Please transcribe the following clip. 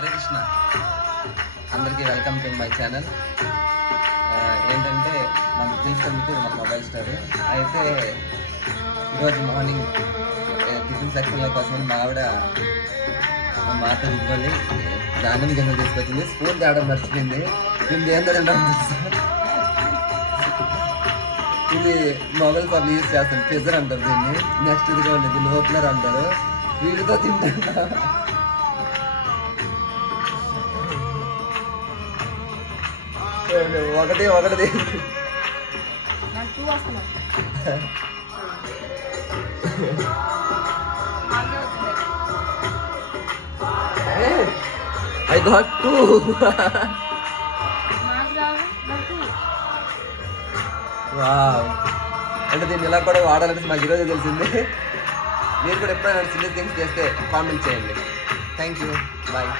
హరే కృష్ణ, అందరికీ welcome to my channel. ఏంటంటే మనకు తెలుసుకుంటే మన మొబైల్ స్టార్ అయితే ఈరోజు మార్నింగ్ టిఫిన్ సెక్షన్ల కోసం మా ఆవిడ మాట ఇవ్వాలి ధాన్యం కింద తీసుకొచ్చింది. స్పూన్ తేవడం మర్చిపోయింది. దీన్ని ఏంటంటే ఇది మొబైల్ పబ్లిక్ యూజ్ చేస్తాను, పిజ్జర్ అంటారు దీన్ని. నెక్స్ట్ ఇది దీన్ని ఓపెనర్ అంటారు. వీటితో తింటా ఒకటి I got 2. వావ్, అంటే దీన్ని ఇలా కూడా వాడాలంటే మాకు ఈరోజు తెలిసింది. మీరు కూడా ఎప్పుడైనా చిన్న థింగ్స్ చేస్తే కామెంట్ చేయండి. Thank you, bye.